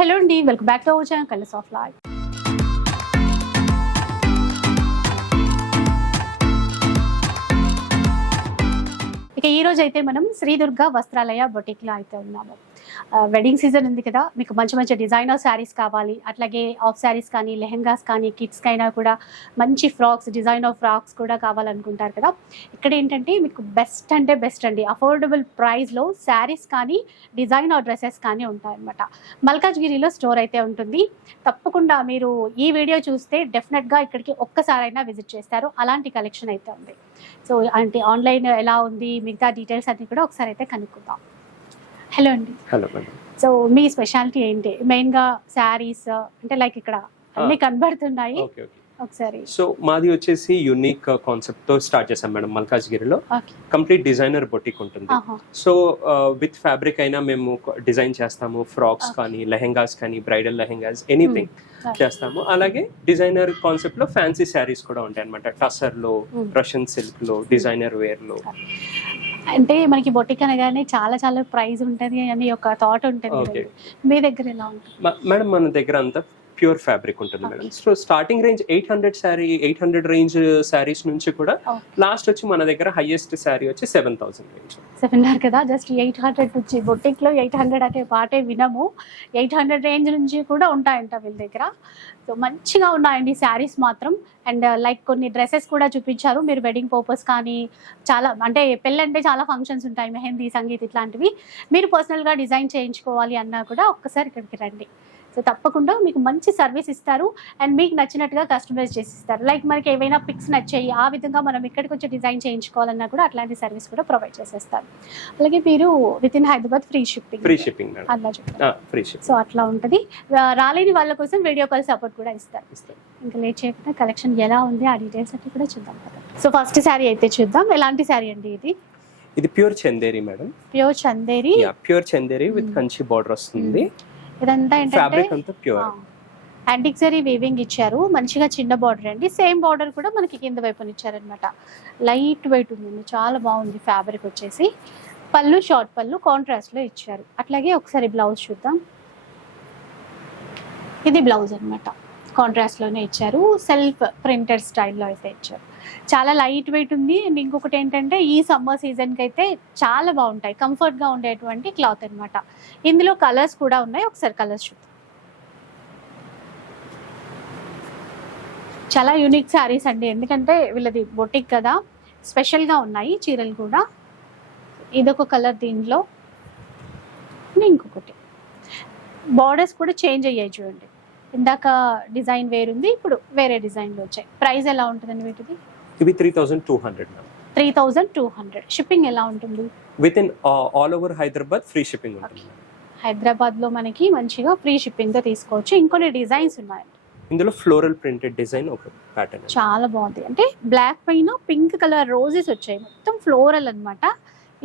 Hello అండి, welcome back to our channel colours of life. ఇక ఈ రోజు అయితే మనం శ్రీ దుర్గా వస్త్రాలయ బొటిక్లో అయితే ఉన్నాము. వెడ్డింగ్ సీజన్ ఉంది కదా, మీకు మంచి మంచి డిజైనర్ శారీస్ కావాలి, అట్లాగే ఆఫ్ శారీస్ కానీ లెహెంగాస్ కానీ కిడ్స్కైనా కూడా మంచి ఫ్రాక్స్, డిజైనర్ ఫ్రాక్స్ కూడా కావాలనుకుంటారు కదా. ఇక్కడ ఏంటంటే మీకు బెస్ట్ అంటే బెస్ట్ అండి, అఫోర్డబుల్ ప్రైస్లో శారీస్ కానీ డిజైనర్ డ్రెస్సెస్ కానీ ఉంటాయన్నమాట. మల్కాజ్గిరిలో స్టోర్ అయితే ఉంటుంది. తప్పకుండా మీరు ఈ వీడియో చూస్తే డెఫినెట్గా ఇక్కడికి ఒక్కసారైనా విజిట్ చేస్తారు. అలాంటి కలెక్షన్ అయితే ఉంది. సో అంటే ఆన్లైన్ ఎలా ఉంది, మిగతా డీటెయిల్స్ అన్ని కూడా ఒకసారి అయితే కనుక్కుందాం. హలో అండి. Hello madam. సో మీ స్పెషాలిటీ ఏంటి? మెయిన్ గా శారీస్ అంటే లైక్ ఇక్కడ అన్ని కనబడుతున్నాయి. ఒకసారి సో మాది వచ్చేసి యూనిక్ కాన్సెప్ట్ తో స్టార్ట్ చేసాం మేడం. మల్కాజ్గిరిలో కంప్లీట్ డిజైనర్ బొటిక్ ఉంటుంది. సో విత్ ఫ్యాబ్రిక్ అయినా మేము డిజైన్ చేస్తాము. ఫ్రాక్స్ కానీ లెహెంగాస్ కానీ బ్రైడల్ లెహెంగాస్ ఎనీథింగ్ చేస్తాము. అలాగే డిజైనర్ కాన్సెప్ట్ లో ఫ్యాన్సీ శారీస్ కూడా ఉంటాయి అనమాట. టసర్ లో, రష్యన్ సిల్క్ లో, డిజైనర్ వేర్ లో. అంటే మనకి బొటిక్ అనగానే చాలా చాలా ప్రైస్ ఉంటది అని ఒక థాట్ ఉంటుంది. మీ దగ్గర ఎలా ఉంటుంది మేడం? మన దగ్గర అంతా ప్యూర్ ఫ్యాబ్రిక్ ఉంటుంది madam. So starting range 800 range saris నుంచి కూడా లాస్ట్ వచ్చి మన దగ్గర హైయెస్ట్ శారీ వచ్చి 7,000 రేంజ్. 700 కదా, జస్ట్ 800 నుంచి బొటిక్ లో 800 అనే పాటే వినము. 800 రేంజ్ నుంచి కూడా ఉంటాయంట వీళ్ళ దగ్గర. సో మంచిగా ఉన్నాయండి శారీస్ మాత్రం. అండ్ లైక్ కొన్ని డ్రెస్సెస్ కూడా చూపించారు మీరు, వెడ్డింగ్ పర్పస్ కానీ చాలా అంటే పెళ్ళంటే చాలా ఫంక్షన్స్ ఉంటాయి, మెహందీ, సంగీత్ ఇట్లాంటివి. మీరు పర్సనల్గా డిజైన్ చేయించుకోవాలి అన్నా కూడా ఒక్కసారి ఇక్కడికి రండి. సో తప్పకుండా మీకు మంచి సర్వీస్ ఇస్తారు అండ్ మీకు నచ్చినట్టుగా కస్టమైజ్ చేసి ఇస్తారు. లైక్ మనకి ఏవైనా పిక్స్ నచ్చాయి, ఆ విధంగా మనం ఇక్కడికి వచ్చి డిజైన్ చేయించుకోవాలన్నా కూడా అట్లాంటి సర్వీస్ కూడా ప్రొవైడ్ చేసేస్తారు. అలాగే మీరు with in Hyderabad free shipping అలా చెప్తారు. సో అట్లా ఉంటుంది. రాలేని వాళ్ళ కోసం వీడియో కాల్ సపోర్ట్ కూడా ఇస్తారు. ఇంకా లేట్ చేయకుండా కలెక్షన్ ఎలా ఉంది ఆ డీటెయిల్స్ అన్ని కూడా చూద్దాం కదా. సో ఫస్ట్ శారీ అయితే చూద్దాం. ఎలాంటి శారీ అండి ఇది? ఇది pure Chanderi madam. Pure Chanderi with Kanchi border వస్తుంది. ఇదంతా ఏంటంటే యాంటిక్ జరీ వీవింగ్ ఇచ్చారు. మంచిగా చిన్న బార్డర్ అండి. సేమ్ బార్డర్ కూడా మనకి కింద వైపున ఇచ్చారనమాట. లైట్ వెయిట్ ఉంది, చాలా బాగుంది ఫ్యాబ్రిక్ వచ్చేసి. పళ్ళు షార్ట్ పళ్ళు కాంట్రాస్ట్ లో ఇచ్చారు. అట్లాగే ఒకసారి బ్లౌజ్ చూద్దాం. ఇది బ్లౌజ్ అనమాట, కాంట్రాస్ట్ లోనే ఇచ్చారు. సెల్ఫ్ ప్రింటెడ్ స్టైల్లో అయితే ఇచ్చారు. చాలా లైట్ వెయిట్ ఉంది. అండ్ ఇంకొకటి ఏంటంటే ఈ సమ్మర్ సీజన్కి అయితే చాలా బాగుంటాయి, కంఫర్ట్గా ఉండేటువంటి క్లాత్ అనమాట. ఇందులో కలర్స్ కూడా ఉన్నాయి, ఒకసారి కలర్స్ చూద్దాం. చాలా యూనిక్ శారీస్ అండి, ఎందుకంటే వీళ్ళది బొటిక్ కదా, స్పెషల్గా ఉన్నాయి చీరలు కూడా. ఇదొక కలర్, దీంట్లో ఇంకొకటి. బార్డర్స్ కూడా చేంజ్ అయ్యాయి చూడండి. ఇందాక డిజైన్ వేరుంది, ఇప్పుడు వేరే డిజైన్లో వచ్చాయి. ప్రైస్ ఎలా ఉంటుందండి వీటిది? ఇవి 3,200 3,200. షిప్పింగ్ ఎలా ఉంటుంది? With in all over Hyderabad free shipping ఉంటుంది. హైదరాబాద్ లో మనకి మంచిగా ఫ్రీ షిప్పింగ్ తో తీసుకోవచ్చు. ఇంకొన్ని డిజైన్స్ ఉన్నాయండి ఇందులో. ఫ్లోరల్ ప్రింటెడ్ డిజైన్ ఒక ప్యాటర్న్ చాలా బాగుంది. అంటే బ్లాక్ పైన పింక్ కలర్ రోజెస్ వచ్చాయి, మొత్తం ఫ్లోరల్ అన్నమాట.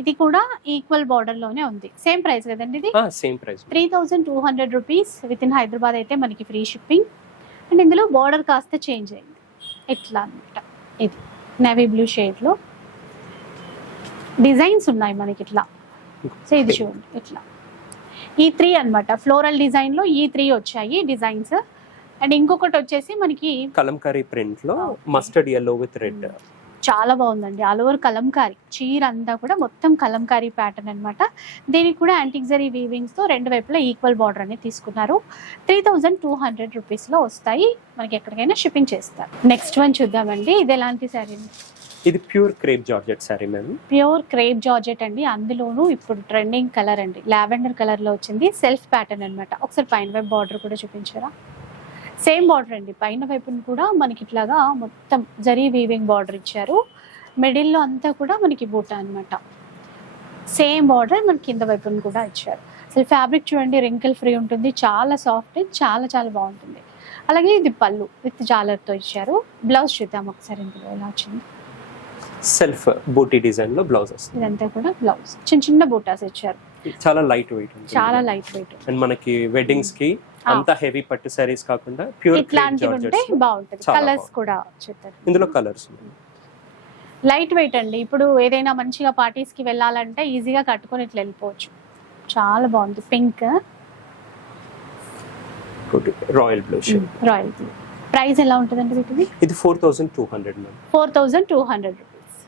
ఇది కూడా ఈక్వల్ బార్డర్ లోనే ఉంది. సేమ్ ప్రైస్ కదండి ఇది? Same price, 3,200 rupees. With in Hyderabad అయితే మనకి ఫ్రీ షిప్పింగ్. అండ్ ఇందులో బార్డర్ కాస్త చేంజ్ అయింది ఇట్లా అనమాట. ఇది నేవీ బ్లూ షేడ్ లో డిజైన్స్ ఉన్నాయి మనకి ఇట్లా. సో ఇది చూడండి ఇట్లా ఈ 3 అనమాట. ఫ్లోరల్ డిజైన్ లో ఈ 3 వచ్చాయి డిజైన్స్. అండ్ ఇంకొకటి వచ్చేసి మనకి కలంకారీ ప్రింట్ లో మస్టర్డ్ yellow విత్ రెడ్. చాలా బాగుందండి. ఆల్ ఓవర్ కలంకారీ చీర అంతా కూడా మొత్తం కలంకారీ ప్యాటర్న్ అనమాట. దీనికి కూడా యాంటిక్ జరీ వీవింగ్స్ తో రెండు వైపులా ఈక్వల్ బార్డర్ అనేది తీసుకున్నారు. 3,200 రూపీస్ లో వస్తాయి. మనకి ఎక్కడికైనా షిప్పింగ్ చేస్తారు. నెక్స్ట్ వన్ చూద్దామండి. ఇది ఎలాంటి శారీ? ఇది pure crepe georgette sari madam. Pure crepe georgette అండి. అందులోనూ ఇప్పుడు ట్రెండింగ్ కలర్ అండి, లావెండర్ కలర్ లో వచ్చింది. సెల్ఫ్ ప్యాటర్న్ అనమాట. ఒకసారి పైన వైపు బార్డర్ కూడా చూపించారా? సేమ్ బార్డర్ అండి. పైన వైపున కూడా మనకి ఇట్లాగా మొత్తం జరీ వీవింగ్ బార్డర్ ఇచ్చారు. మిడిల్లో అంతా కూడా మనకి బూటా అనమాట. సేమ్ బార్డర్ మనకి కింద వైపున కూడా ఇచ్చారు. అసలు ఫ్యాబ్రిక్ చూడండి, రింకిల్ ఫ్రీ ఉంటుంది, చాలా సాఫ్ట్, చాలా చాలా బాగుంటుంది. అలాగే ఇది పళ్ళు విత్ జాలర్తో ఇచ్చారు. బ్లౌజ్ చూద్దాం ఒకసారి ఇందులో ఎలా వచ్చింది. సెల్ఫ్ బూటీ డిజైన్ లో బ్లౌజ్ వస్తుంది. ఇదంతా కూడా బ్లౌజ్ చిన్న చిన్న బూటాస్ ఇచ్చారు. చాలా లైట్ వెయిట్ ఉంటుంది, చాలా లైట్ వెయిట్. అండ్ మనకి వెడ్డింగ్స్ కి అంత హెవీ పట్టు సారీస్ కాకుండా ప్యూర్ ఇట్లాంటివి ఉంటే బాగుంటుంది. కలర్స్ కూడా చెప్తారు ఇందులో. కలర్స్ లైట్ వెయిట్ అండి. ఇప్పుడు ఏదైనా మంచిగా పార్టీస్ కి వెళ్ళాలంటే ఈజీగా కట్టుకొని ఇట్లా వెళ్ళిపోవచ్చు. చాలా బాగుంది. పింక్ ఇంకోటి royal blue shade. Royal blue. Price ఎలా ఉంటుందండి వీటిది? ఇది 4200 మ్యామ్. 4200 రూపీస్.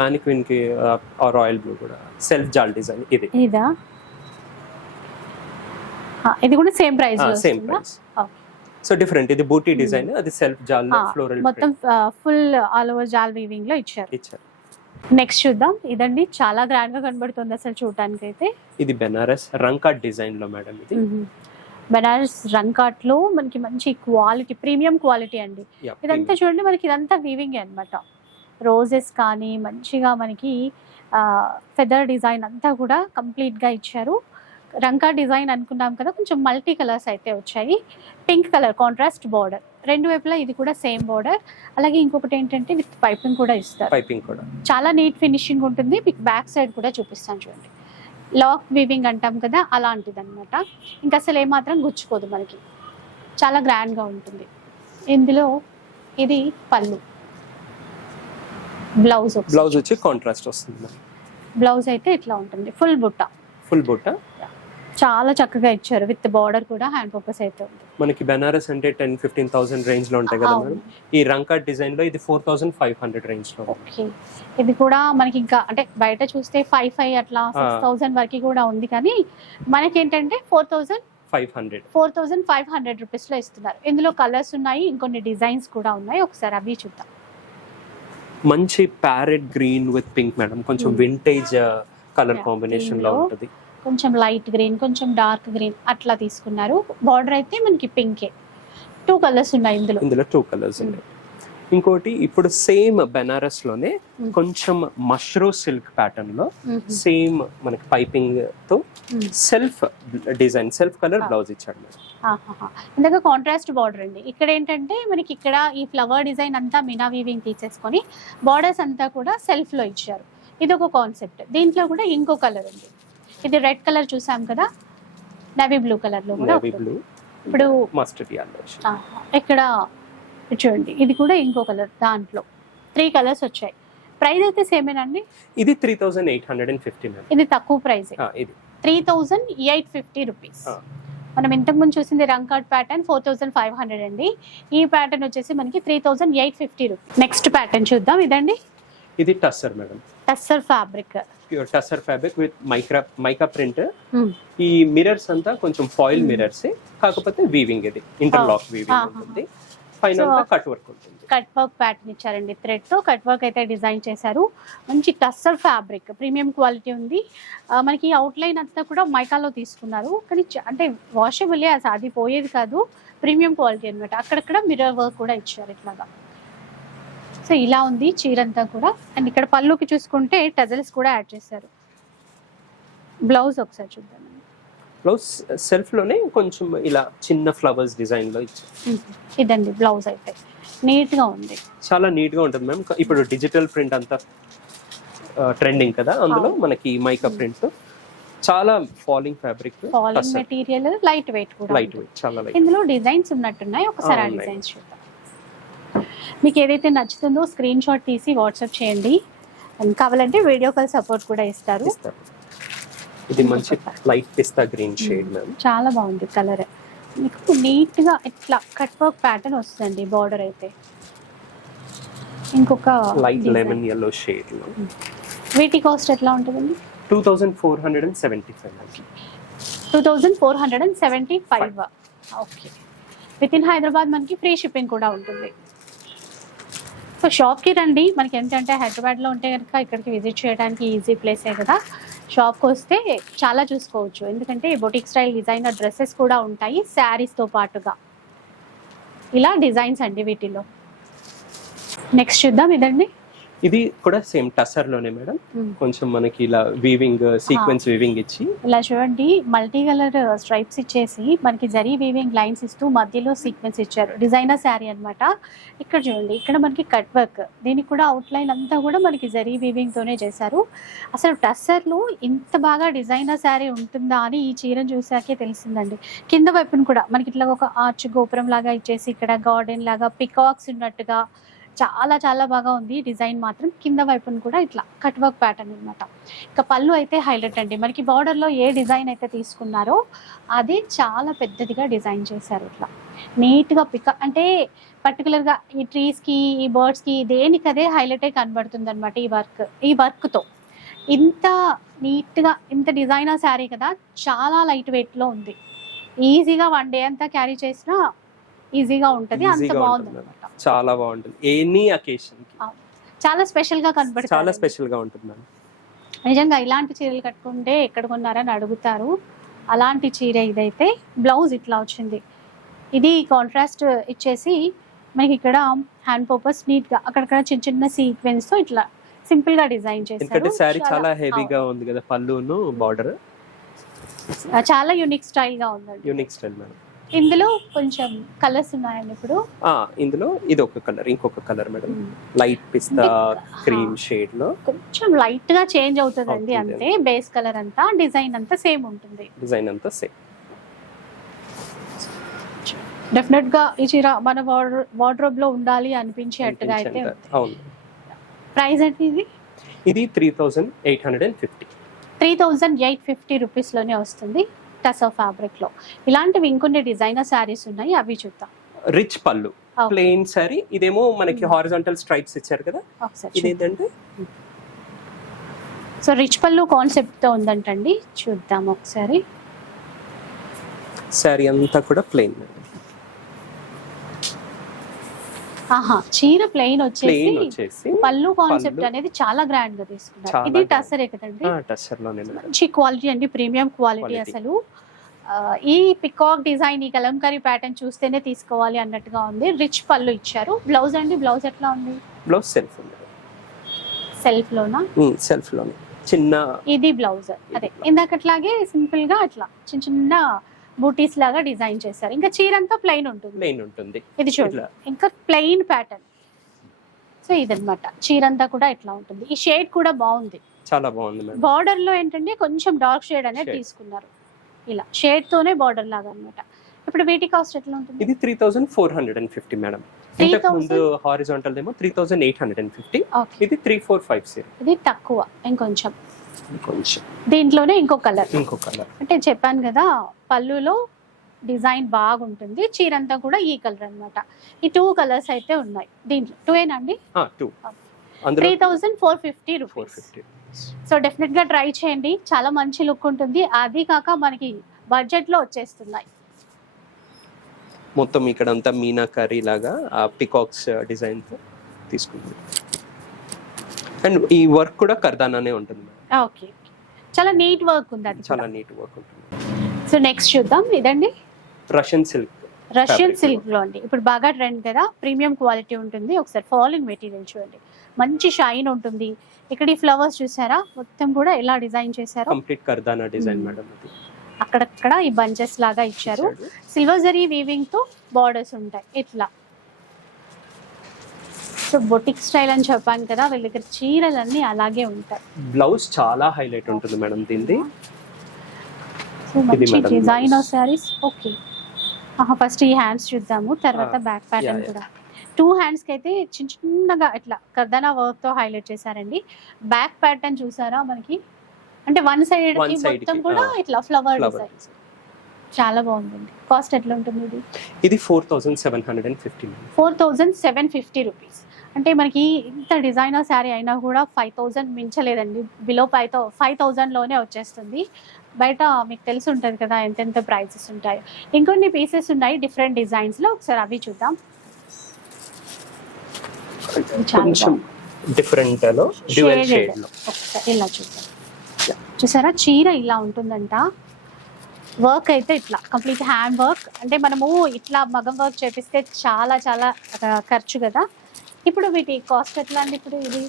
మ్యానిక్విన్ కి రాయల్ బ్లూ కూడా సెల్ఫ్ జాల్ డిజైన్ ఇది. ఇదా? ఇది కూడా same price. Same price. So different. ఇది బూటీ డిజైన్, అది సెల్ఫ్ జాల్ ఫ్లోరల్ మొత్తం ఫుల్ ఆల్ ఓవర్ జాల్ వీవింగ్ లో ఇచ్చారు. నెక్స్ట్ చూద్దాం. ఇదండి చాలా గ్రాండ్ గా కనబడుతుంది అసలు చూడటానికి అయితే. ఇది బెనారస్ రంకాట్ డిజైన్ లో మేడం. ఇది బెనారస్ రంకాట్ లో మనకి మంచి క్వాలిటీ, ప్రీమియం క్వాలిటీ అండి. ఇదంతా చూడండి మనకి ఇదంతా వీవింగ్ అన్నమాట. రోజెస్ కానీ మంచిగా మనకి ఫెదర్ డిజైన్ అంతా కూడా కంప్లీట్ గా ఇచ్చారు. రంకా డిజైన్ అనుకున్నాం కదా, కొంచెం మల్టీ కలర్స్ అయితే వచ్చాయి. పింక్ కలర్ కాంట్రాస్ట్ బార్డర్, రెండు వైపులా ఇది కూడా సేమ్ బార్డర్. అలాగే ఇంకొకటి ఏంటంటే విత్ పైపింగ్ కూడా ఇస్తారు. పైపింగ్ కూడా చాలా నీట్ ఫినిషింగ్ ఉంటుంది. మీకు బ్యాక్ సైడ్ కూడా చూపిస్తాను చూడండి. లాక్ వీవింగ్ అంటాం కదా అలాంటిది అనమాట. ఇంకా అసలు ఏమాత్రం గుచ్చుకోదు మనకి, చాలా గ్రాండ్ గా ఉంటుంది. ఇందులో ఇది పళ్ళు, బ్లౌజ్ వచ్చి కాంట్రాస్ట్ వస్తుంది. బ్లౌజ్ అయితే ఇట్లా ఉంటుంది, ఫుల్ బుట్ట. చాలా చక్కగా ఇచ్చారు, విత్ బార్డర్ కూడా హ్యాండ్ పర్పస్ అయితే ఉంది. మనకి బెనారస్ అంటే 10-15,000 రేంజ్ లో ఉంటాయి కదా మేడం. ఈ రంకాట్ డిజైన్ లో ఇది 4500 రేంజ్ లో. ఓకే, ఇది కూడా మనకి ఇంకా అంటే బయట చూస్తే 5,500 అట్లా 6,000 వరకు కూడా ఉంది, కానీ మనకి ఏంటంటే 4,500 రూపీస్ లో ఇస్తున్నారు. ఇందులో కలర్స్ ఉన్నాయి, ఇంకొన్ని డిజైన్స్ కూడా ఉన్నాయి. ఒకసారి అవి చూద్దాం. మంచి parrot green with pink madam, కొంచెం వింటేజ్ కలర్ కాంబినేషన్ లో ఉంటుంది. కొంచెం లైట్ గ్రీన్, కొంచెం డార్క్ గ్రీన్ అట్లా తీసుకున్నారు. బార్డర్ అయితే మనకి పింకే. 2 కలర్స్ ఉన్నాయి ఇందులో. 2 కలర్స్ ఉన్నాయి. ఇంకోటి ఇప్పుడు సేమ్ బెనారస్ లోనే కొంచెం మష్రూమ్ సిల్క్ ప్యాటర్న్ లో సేమ్ మనకి పైపింగ్ తో self design, self colour blouse ఇచ్చాడు మేడం. ఇందాక కాంట్రాస్ట్ బార్డర్ అండి. ఇక్కడ ఏంటంటే మనకి ఇక్కడ ఈ ఫ్లవర్ డిజైన్ అంతా మీనా వీవింగ్ తీసేసుకొని బార్డర్స్ అంతా కూడా సెల్ఫ్ లో ఇచ్చారు. ఇది ఒక కాన్సెప్ట్. దీంట్లో కూడా ఇంకో కలర్ ఉంది. ఇది రెడ్ కలర్ చూసాం కదా, నేవీ బ్లూ కలర్ లో కూడా ఇప్పుడు మస్టర్డ్ యెల్లో. ఇక్కడ చూడండి, ఇది కూడా ఇంకో కలర్. దాంట్లో 3 కలర్స్ వచ్చాయి. ప్రైస్ అయితే సేమేనండి. ఇది 3850 మ్యామ్. ఇది తక్కువ ప్రైస్. ఇది 3850 రూపీస్. మనం ఇంతకు ముందు చూసింది రంకాట్ ప్యాటర్న్ 4500 అండి. ఈ ప్యాటర్న్ వచ్చేసి మనకి 3850 రూపీస్. నెక్స్ట్ ప్యాటర్న్ చూద్దాం. ఇదండి, ఇది tussar madam. Tussar fabric, pure tussar fabric with mica print. ఈ మిర్రర్స్ అంతా కొంచెం ఫాయిల్ మిర్రర్స్, కాకపోతే వీవింగ్, ఇది ఇంటర్లాక్ వీవింగ్ ఉంటుంది. ఫైనల్ గా కట్ వర్క్ ఉంటుంది. కట్ వర్క్ ప్యాటర్న్ ఇచ్చారండి. థ్రెడ్ తో కట్ వర్క్ అయితే డిజైన్ చేశారు. మంచి టస్సర్ ఫ్యాబ్రిక్, ప్రీమియం క్వాలిటీ ఉంది. మనకి అవుట్ లైన్ అంతా కూడా మైకాలో తీసుకున్నారు, కానీ అంటే వాషబుల్, అది పోయేది కాదు. ప్రీమియం క్వాలిటీ అనమాట. అక్కడక్కడ మిర్రర్ వర్క్ కూడా ఇచ్చారు ఇట్లాగా. సో ఇలా ఉంది చీర అంతా కూడా. అండ్ ఇక్కడ పళ్ళుకి చూసుకుంటే టజల్స్ కూడా యాడ్ చేశారు. బ్లౌజ్ ఒకసారి చూద్దాం. బ్లౌజ్ సెల్ఫ్ లోనే కొంచెం ఇలా చిన్న ఫ్లవర్స్ డిజైన్ లో ఇచ్చారు. ఇదండి బ్లౌజ్ అయితే నీట్ గా ఉంది, చాలా నీట్ గా ఉంటుంది మ్యామ్. ఇప్పుడు డిజిటల్ ప్రింట్ అంతా ట్రెండింగ్ కదా, అందులో మనకి మైకా ప్రింట్ చాలా falling fabric, falling material, light weight కూడా. లైట్ వెయిట్, చాలా లైట్. ఇందులో డిజైన్స్ ఉన్నట్టున్నాయి, ఒకసారి ఆ డిజైన్స్ చూద్దాం. మీకు ఏదైతే నచ్చుతుందో స్క్రీన్ షాట్ తీసి వాట్సాప్ చేయండి. కావాలంటే వీడియో కాల్ సపోర్ట్ కూడా ఇస్తారు. ఇది మంచి లైట్ పిస్తా గ్రీన్ షేడ్ మ్యామ్. చాలా బాగుంది కలర్. మీకు నీట్ గా ఇట్లా కట్ వర్క్ ప్యాటర్న్ వస్తుంది. బార్డర్ అయితే ఇంకొక లైట్ లెమన్ yellow షేడ్ లో. వీటి కాస్ట్ ఎట్లా ఉంటుందండి? 2475. 2475. ఓకే, విత్ ఇన్ హైదరాబాద్ మనకి ఫ్రీ షిప్పింగ్ కూడా ఉంటుంది. సో షాప్కి రండి. మనకి ఏంటంటే హైదరాబాద్లో ఉంటే కనుక ఇక్కడికి విజిట్ చేయడానికి ఈజీ ప్లేసే కదా. షాప్కి వస్తే చాలా చూసుకోవచ్చు, ఎందుకంటే బొటిక్ స్టైల్ డిజైనర్ డ్రెస్సెస్ కూడా ఉంటాయి శారీస్తో పాటుగా. ఇలా డిజైన్స్ అండి వీటిలో. నెక్స్ట్ చూద్దాం. ఇదండి, ఇది కూడా సేమ్ టసర్ లోనే మేడం. కొంచెం మనకి ఇలా వీవింగ్, సీక్వెన్స్ వీవింగ్ ఇచ్చి ఇలా చూడండి, మల్టీ కలర్ స్ట్రైప్స్ ఇచ్చేసి మనకి జరీ వీవింగ్ లైన్స్ ఇస్తూ మధ్యలో సీక్వెన్స్ ఇచ్చారు. డిజైనర్ శారీ అన్నమాట. ఇక్కడ చూడండి, ఇక్కడ మనకి కట్ వర్క్, దీనికి కూడా అవుట్ లైన్ అంతా కూడా మనకి జరీ వీవింగ్ తోనే చేశారు. అసలు టస్సర్లో ఇంత బాగా డిజైనర్ శారీ ఉంటుందా అని ఈ చీరను చూసాకే తెలిసిందండి. కింద వైపున కూడా మనకి ఇట్లా ఒక ఆర్చ్ గోపురం లాగా ఇచ్చేసి, ఇక్కడ గార్డెన్ లాగా పికాక్స్ ఉన్నట్టుగా చాలా చాలా బాగా ఉంది డిజైన్ మాత్రం. కింద వైపున కూడా ఇట్లా కట్ వర్క్ ప్యాటర్న్ అనమాట. ఇంకా పళ్ళు అయితే హైలైట్ అండి. మనకి బార్డర్లో ఏ డిజైన్ అయితే తీసుకున్నారో అది చాలా పెద్దదిగా డిజైన్ చేశారు. ఇట్లా నీట్గా అంటే పర్టికులర్గా ఈ ట్రీస్కి ఈ బర్డ్స్కి దేనికి అదే హైలైటే కనబడుతుంది అనమాట ఈ వర్క్తో. ఇంత నీట్గా ఇంత డిజైనర్ శారీ కదా, చాలా లైట్ వెయిట్లో ఉంది. ఈజీగా 1 డే అంతా క్యారీ చేసినా ఈజీగా ఉంటుంది. అంత బాగుంది అనమాట. చాలా బాగుంటుంది. ఎనీ అకేషన్ చాలా స్పెషల్ గా కనబడుతుంది. చాలా స్పెషల్ గా ఉంటుంది. నిజంగా ఇలాంటి చీరలు కట్టుకుంటే ఎక్కడ కొన్నారని అడుగుతారు. అలాంటి చీర ఇదైతే. బ్లౌజ్ ఇట్లా వచ్చింది. ఇది కాంట్రాస్ట్ ఇచ్చేసి మనకి ఇక్కడ హ్యాండ్ పర్పస్ నీట్ గా అక్కడక్కడ చిన్న చిన్న సీక్వెన్స్ తో ఇట్లా సింపుల్ గా డిజైన్ చేశారు. ఎందుకంటే సారీ చాలా హెవీగా ఉంది కదా, పళ్ళును బార్డర్ చాలా యూనిక్ స్టైల్ గా ఉందండి. Unique style madam. ఇందులో కొంచెం కలర్స్ ఉన్నాయండి. ఇప్పుడు ఇందులో ఇది ఒక కలర్, ఇంకొక కలర్ మేడం, లైట్ పిస్తా క్రీమ్ షేడ్ లో కొంచెం లైట్ గా చేంజ్ అవుతుందండి అంతే. బేస్ కలర్ అంతా డిజైన్ అంతా సేమ్ ఉంటుంది. డిజైన్ అంతా సేమ్. డెఫినెట్ గా ఈ చీర మన వార్డ్రోబ్ లో ఉండాలి అనిపించేట్టుగా అయితే. అవును. ప్రైస్ అంటే ఇది 3850. 3850 రూపీస్ లోనే వస్తుంది టసర్ ఫ్యాబ్రిక్ లో. ఇలాంటివి ఇంకొన్ని డిజైనర్ శారీస్ ఉన్నాయి, అవి చూద్దాం. రిచ్ పళ్ళు, ప్లెయిన్ సారీ. ఇదేమో మనకి హారిజాంటల్ స్ట్రైప్స్ ఇచ్చారు కదా. ఇదేంటంటే సో రిచ్ పళ్ళు కాన్సెప్ట్ తో ఉందంటండి. చూద్దాం ఒకసారి. సారీ అంతా కూడా ప్లెయిన్. చీర ప్లెయిన్ వచ్చేసి పళ్ళు కాన్సెప్ట్ అనేది చాలా గ్రాండ్ గా తీసుకున్నారు. ఇది టసరే కదండి. మంచి క్వాలిటీ అండి, ప్రీమియం క్వాలిటీ అసలు. ఈ పికాక్ డిజైన్, ఈ కలంకారీ ప్యాటర్న్ చూస్తేనే తీసుకోవాలి అన్నట్టుగా ఉంది. రిచ్ పళ్ళు ఇచ్చారు. బ్లౌజ్ అండి, బ్లౌజ్ ఎట్లా ఉంది? బ్లౌజ్ సెల్ఫ్ సెల్ఫ్ లోనా? సెల్ఫ్ లోనే చిన్న ఇది బ్లౌజ్. అదే ఇందాకట్లాగే సింపుల్ గా అట్లా చిన్న చిన్న బూటీస్ లాగా డిజైన్ చేశారు. ఇంకా చీర అంతా ప్లెయిన్ ఉంటుంది. ఇది చూడండి, ఇంకా ప్లెయిన్ ప్యాటర్న్. సో ఇదన్నమాట చీర అంతా కూడా ఇట్లా ఉంటుంది. ఈ షేడ్ కూడా బాగుంది, చాలా బాగుంది. బార్డర్ లో ఏంటంటే కొంచెం డార్క్ షేడ్ అనేది తీసుకున్నారు. ఇలా షేడ్ తోనే బార్డర్ లాగా అన్నమాట. ఇప్పుడు వీటి కాస్ట్ ఎట్లా ఉంటుంది? ఇది 3450 మేడం. ఇంతకు ముందు హారిజాంటల్ ఏమో 3850. ఇది 3450. ఇది తక్కువ ఇంకొంచెం. దీంట్లోనే ఇంకో కలర్ అంటే చెప్పాను కదా, పళ్ళులో డిజైన్ బాగుంటుంది. చీర అంతా కూడా ఈ కలర్ అన్నమాట. ఈ 2 కలర్స్ అయితే ఉన్నాయి దీంట్లో. 2 ఏనండి? 3450 రూపీస్. సో డెఫినెట్ గా ట్రై చేయండి, చాలా మంచి లుక్ ఉంటుంది. అది కాక మనకి బడ్జెట్ లో వచ్చేస్తున్నాయి. మొత్తం ఇక్కడ అంతా మీనాకరీ లాగా పికాక్స్ డిజైన్ తీసుకుంది. అండ్ ఈ వర్క్ కూడా కర్దానానే ఉంటుంది. ఓకే, చాలా నీట్ వర్క్ ఉంది. అది చాలా నీట్ వర్క్ ఉంటుంది. సో నెక్స్ట్ చూద్దాం. ఇదండి రష్యన్ సిల్క్ లో అండి. ఇప్పుడు బాగా ట్రెండ్ కదా, ప్రీమియం క్వాలిటీ ఉంటుంది. ఒకసారి ఫాలింగ్ మెటీరియల్ చూడండి, మంచి షైన్ ఉంటుంది. ఇక్కడ ఈ ఫ్లవర్స్ చూసారా, మొత్తం కూడా ఎలా డిజైన్ చేశారు. కంప్లీట్ కర్దానా డిజైన్ మేడం. అక్కడక్కడ ఈ బంచెస్ లాగా ఇచ్చారు. సిల్వర్ జరీ వీవింగ్ తో బార్డర్స్ ఉంటాయి ఇట్లా. సో బొటిక్ స్టైల్ అని చెప్పాను కదా, వీళ్ళ దగ్గర చీరలన్నీ అలాగే ఉంటాయి. బ్లౌజ్ చాలా హైలైట్ ఉంటుంది మేడం దీనిది. సో మంచి డిజైనర్ సారీస్. ఓకే, ఫస్ట్ ఈ హ్యాండ్స్ చూద్దాము, తర్వాత బ్యాక్ ప్యాటర్న్ కూడా. 2 హ్యాండ్స్ కి అయితే చిన్న చిన్నగా ఇట్లా కర్దానా వర్క్ తో హైలైట్ చేశారండి. బ్యాక్ ప్యాటర్న్ చూసారా మనకి, అంటే వన్ సైడ్ కి మొత్తం కూడా ఇట్లా ఫ్లవర్ డిజైన్స్. చాలా బాగుంది. కాస్ట్ ఎట్లా ఉంటుంది ఇది? 4750. 4750 రూపీస్. అంటే మనకి ఇంత డిజైనర్ శారీ అయినా కూడా 5000 మించలేదండి. బిలో 5000 లోనే వచ్చేస్తుంది. బయట మీకు తెలిసి ఉంటుంది కదా ఎంతెంత ప్రైసెస్ ఉంటాయో. ఇంకొన్ని పీసెస్ ఉన్నాయి డిఫరెంట్ డిజైన్స్ లో, ఒకసారి అవి చూద్దాం. డిఫరెంట్ లో డ్యూయల్ షేడ్ లో ఒకసారి ఇలా చూద్దాం. చూసారా, చీర ఇలా ఉంటుందంట. వర్క్ అయితే ఇట్లా కంప్లీట్ హ్యాండ్ వర్క్. అంటే మనము ఇట్లా మగం వర్క్ చేపిస్తే చాలా చాలా ఖర్చు కదా. ఇప్పుడు వీటి కాస్ట్ ఎట్లా అండి? ఇప్పుడు ఇది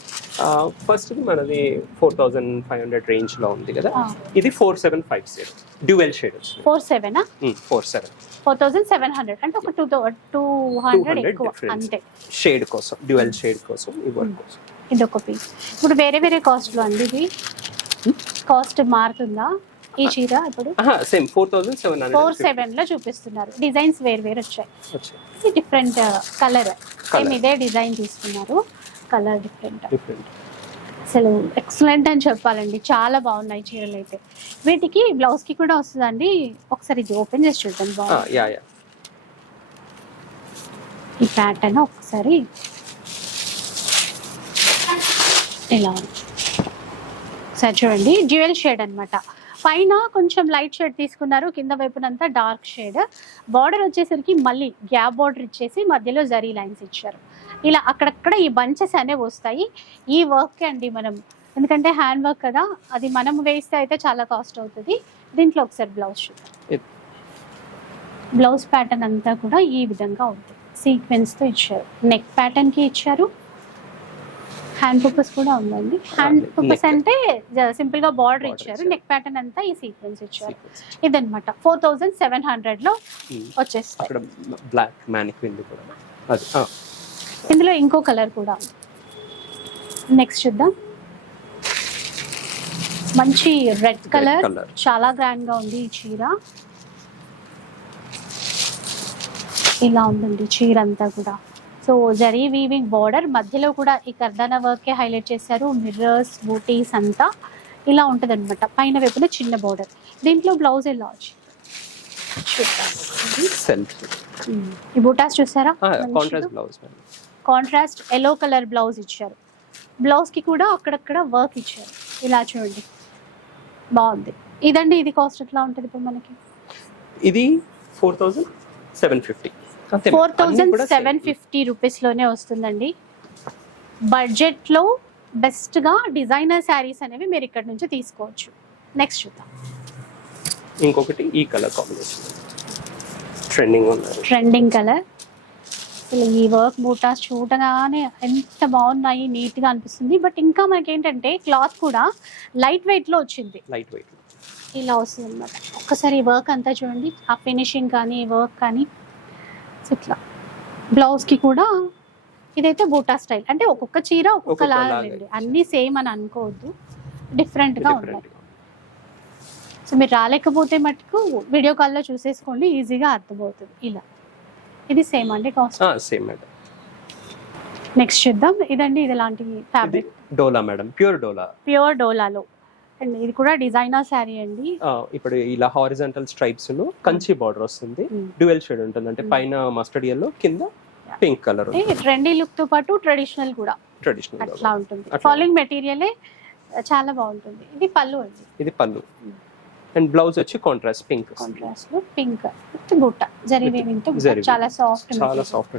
ఫస్ట్ మనది 4500 రేంజ్ లో ఉంది కదా. ఇది 4750 డ్యూయల్ షేడ్. 4700 అంటే ఒక 200 ఎక్కువ అంతే. షేడ్ కోసం, డ్యూయల్ షేడ్ కోసం ఈ వర్క్ కోసం. ఇది ఒక పీస్. ఇప్పుడు వేరే వేరే కాస్ట్ లో అండి ఇది కాస్ట్ మారుతుందా? ఈ చీర ఇప్పుడు సేమ్ 4700. 47 లో చూపిస్తున్నారు. డిజైన్స్ వేరు వేరు వచ్చాయి. ఇది డిఫరెంట్ కలర్, సేమ్ ఇదే డిజైన్ తీసుకున్నారు, కలర్ డిఫరెంట్. అసలు ఎక్సలెంట్ అని చెప్పాలండి, చాలా బాగున్నాయి చీరలు అయితే. వీటికి బ్లౌజ్ కి కూడా వస్తుందండి, ఒకసారి ఇది ఓపెన్ చేసి చూద్దాం. బాగుంది ఈ ప్యాటర్న్, ఒకసారి ఇలా ఉంది. ఒకసారి చూడండి, డ్యూయల్ షేడ్ అన్నమాట. పైన కొంచెం లైట్ షేడ్ తీసుకున్నారు, కింద వైపునంతా డార్క్ షేడ్. బార్డర్ వచ్చేసరికి మళ్ళీ గ్యాప్ బార్డర్ ఇచ్చేసి మధ్యలో జరీ లైన్స్ ఇచ్చారు. ఇలా అక్కడక్కడ ఈ బంచెస్ అనేవి వస్తాయి. ఈ వర్క్ అండి మనం, ఎందుకంటే హ్యాండ్ వర్క్ కదా, అది మనం వేస్తే అయితే చాలా కాస్ట్ అవుతుంది. దీంట్లో ఒకసారి బ్లౌజ్ చూద్దాం. బ్లౌజ్ ప్యాటర్న్ అంతా కూడా ఈ విధంగా ఉంటుంది, సీక్వెన్స్తో ఇచ్చారు. నెక్ ప్యాటర్న్కి ఇచ్చారు, హ్యాండ్ పర్పస్ కూడా ఉందండి. హ్యాండ్ పర్పస్ అంటే సింపుల్ గా బార్డర్ ఇచ్చారు, నెక్ ప్యాటర్న్ అంతా ఈ సీక్వెన్స్ ఇచ్చారు. ఇదన్నమాట 4700 లో వచ్చేస్తాయి. ఇందులో ఇంకో కలర్ కూడా. నెక్స్ట్ చూద్దాం, మంచి రెడ్ కలర్, చాలా గ్రాండ్ గా ఉంది ఈ చీర. ఇలా ఉందండి చీర అంతా కూడా. సో జరీ వీవింగ్ బార్డర్, మధ్యలో కూడా ఈ కర్దానా వర్క్ హైలైట్ చేశారు, మిర్రర్స్, బూటీస్ అంతా ఇలా ఉంటుంది అనమాట. పైన వైపున చిన్న బార్డర్. దీంట్లో బ్లౌజ్ ఎలా వచ్చింది ఈ బూటాస్ చూసారా, కాంట్రాస్ట్ ఎల్లో కలర్ బ్లౌజ్ ఇచ్చారు. బ్లౌజ్ కి కూడా అక్కడక్కడ వర్క్ ఇచ్చారు, ఇలా చూడండి బాగుంది. ఇదండి, ఇది కాస్ట్ ఎట్లా ఉంటుంది ఇప్పుడు మనకి? ఇది 4750. 4750 రూపీస్ లోనే వస్తుందండి. బడ్జెట్ లో బెస్ట్ గా డిజైనర్ శారీస్ అనేవి మీరు ఇక్కడ నుంచి తీసుకోవచ్చు. నెక్స్ట్ చూద్దాం, ఇంకొకటి ఈ కలర్ కాంబినేషన్ ట్రెండింగ్ కలర్. ఈ వర్క్ బూటాస్ చూడగానే ఎంత బాగున్నాయి, నీట్ గా అనిపిస్తుంది. బట్ ఇంకా మనకి ఏంటంటే క్లాత్ కూడా లైట్ వెయిట్ లో వచ్చింది, ఇలా వస్తుంది అనమాట. ఒక్కసారి ఈ వర్క్ అంతా చూడండి, ఆ ఫినిషింగ్ కానీ వర్క్ కానీ ఇట్లా. బ్లౌజ్ కి కూడా ఇదైతే బూటా స్టైల్, అంటే ఒక్కొక్క చీర ఒక్కొక్క లాగా, అన్ని సేమ్ అని అనుకోవద్దు, డిఫరెంట్ గా ఉన్నాయి. సో మీరు రాలేకపోతే మటుకు వీడియో కాల్లో చూసేసుకోండి, ఈజీగా అర్థమవుతుంది. ఇలా ఇది సేమ్ అండి కాస్ట్? Same madam. నెక్స్ట్ చూద్దాం, ఇదండి, ఇది లాంటి ఫ్యాబ్రిక్ డోలా మేడం, ప్యూర్ డోలాలో. అండ్ ఇది కూడా డిజైనర్ శారీ అండి. ఇప్పుడు ఇలా హారిజాంటల్ స్ట్రైప్స్ లో కంచి బార్డర్ వస్తుంది, డ్యూయల్ షేడ్ ఉంటుంది, అంటే పైన మస్టర్డ్ yellow, కింద పింక్ కలర్. ట్రెండీ లుక్ తో పాటు ట్రెడిషనల్ కూడా అట్లా ఉంటుంది. ఫాలోయింగ్ మెటీరియల్ చాలా బాగుంటుంది. ఇది పళ్ళు అండి, ఇది పళ్ళు. అండ్ బ్లౌజ్ వచ్చి కాంట్రాస్ట్ పింక్ లో పింక్ విత్ బూటా జరీ వీవింగ్ తో, చాలా సాఫ్ట్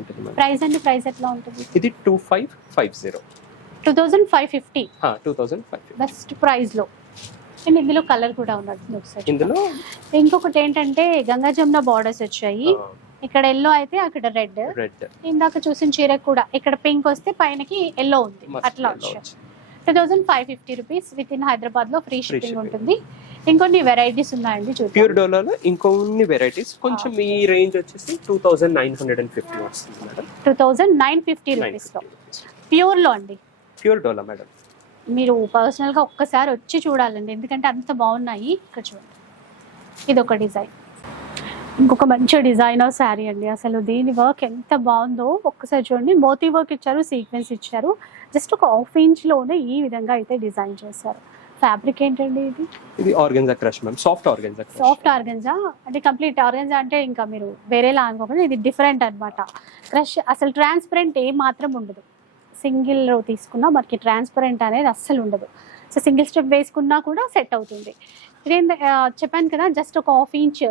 ఉంటుంది. ప్రైస్ అండి, ప్రైస్ ఎట్లా ఉంటుంది? ఇది 2550. 2550 బెస్ట్ ప్రైస్ లో. అండ్ ఇందులో కలర్ కూడా ఉన్నట్టు ఒకసారి. ఇందులో ఇంకొకటి ఏంటంటే గంగా జమున బార్డర్స్ వచ్చాయి, ఇక్కడ ఎల్లో అయితే అక్కడ రెడ్. ఇందాక చూసిన చీర కూడా ఇక్కడ పింక్ వస్తే పైనకి ఎల్లో ఉంది, అట్లా వచ్చాయి. 2550 రూపీస్. విత్ ఇన్ హైదరాబాద్ లో ఫ్రీ షిప్పింగ్ ఉంటుంది. ఇంకొన్ని వెరైటీస్ ఉన్నాయండి చూద్దాం. ప్యూర్ డోలాలో ఇంకొన్ని వెరైటీస్, కొంచెం ఈ రేంజ్ వచ్చేసి 2950 వస్తుంది మేడం. 2950 రూపీస్ లో ప్యూర్ లో అండి, ప్యూర్ డోలా మేడం. మీరు పర్సనల్ గా ఒక్కసారి వచ్చి చూడాలండి, ఎందుకంటే అంత బాగున్నాయి. ఇక్కడ చూడండి, ఇది ఒక డిజైన్, ఇంకొక మంచి డిజైనర్ శారీ అండి. అసలు దీని వర్క్ ఎంత బాగుందో ఒక్కసారి చూడండి. మోతీ వర్క్ ఇచ్చారు, సీక్వెన్స్ ఇచ్చారు. జస్ట్ ఒక 1/2 ఇంచ్ లోనే ఈ విధంగా అయితే డిజైన్ చేశారు. ఫ్యాబ్రిక్ ఏంటండి ఇది? ఇది organza crush ma'am, soft organza. అంటే కంప్లీట్ ఆర్గెన్జా అంటే ఇంకా మీరు వేరేలా అనుకోకుండా, ఇది డిఫరెంట్ అన్నమాట. క్రష్ అసలు ట్రాన్స్పరెంట్ ఏ మాత్రం ఉండదు. సింగిల్ రో తీసుకున్నా మనకి ట్రాన్స్పరెంట్ అనేది అస్సలు ఉండదు. సో సింగిల్ స్టెప్ వేసుకున్నా కూడా సెట్ అవుతుంది. ఇదేం చెప్పాను కదా, జస్ట్ ఒక 1/2 ఇంచ్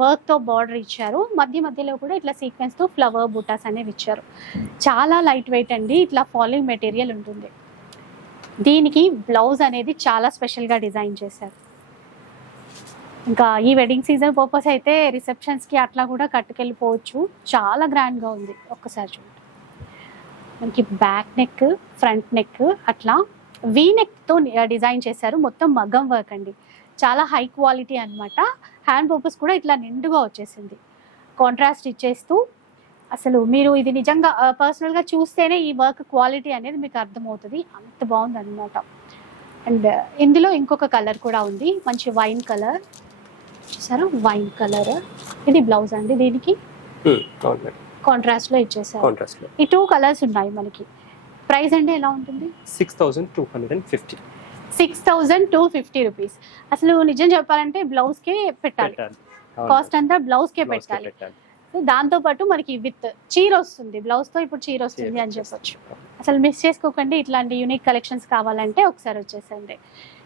వర్క్ తో బార్డర్ ఇచ్చారు, మధ్యలో కూడా ఇట్లా సీక్వెన్స్ తో ఫ్లవర్ బూటాస్ అనేవి ఇచ్చారు. చాలా లైట్ వెయిట్ అండి, ఇట్లా ఫాలింగ్ మెటీరియల్ ఉంటుంది. దీనికి బ్లౌజ్ అనేది చాలా స్పెషల్ గా డిజైన్ చేశారు. ఇంకా ఈ వెడ్డింగ్ సీజన్ పర్పస్ అయితే రిసెప్షన్స్ కి అట్లా కూడా కట్టుకెళ్ళిపోవచ్చు. చాలా గ్రాండ్ గా ఉంది, ఒక్కసారి చూడండి. మనకి బ్యాక్ నెక్, ఫ్రంట్ నెక్, అట్లా వీ నెక్ తో డిజైన్ చేశారు. మొత్తం మగ్గం వర్క్ అండి, చాలా హై క్వాలిటీ అన్నమాట. హ్యాండ్ పర్పస్ కూడా ఇట్లా నిండుగా వచ్చేసింది, కాంట్రాస్ట్ ఇచ్చేస్తూ. అసలు మీరు ఇది నిజంగా పర్సనల్గా చూస్తేనే ఈ వర్క్ క్వాలిటీ అనేది మీకు అర్థమవుతుంది, అంత బాగుంది అనమాట. అండ్ ఇందులో ఇంకొక కలర్ కూడా ఉంది, మంచి వైన్ కలర్. చూసారా, వైన్ కలర్. ఇది బ్లౌజ్ అండి, దీనికి అవును మేడం, కాంట్రాస్ట్ లో ఇచ్చేసారు. కాంట్రాస్ట్ లో ఈ 2 కలర్స్ ఉన్నాయి మనకి. ప్రైస్ అంటే ఎలా ఉంటుంది? 6,250. 6,250 రూపీస్. అసలు నిజం చెప్పాలంటే బ్లౌజ్ కే పెట్టాలి, కాస్ట్ అంతా బ్లౌజ్ కే పెట్టాలి. దాంతో పాటు మనకి విత్ చీర వస్తుంది, బ్లౌజ్ తో ఇప్పుడు చీర వస్తుంది అని చెప్పొచ్చు. అసలు మిస్ చేసుకోకండి. ఇట్లాంటి యూనిక్ కలెక్షన్స్ కావాలంటే ఒకసారి వచ్చేసండి.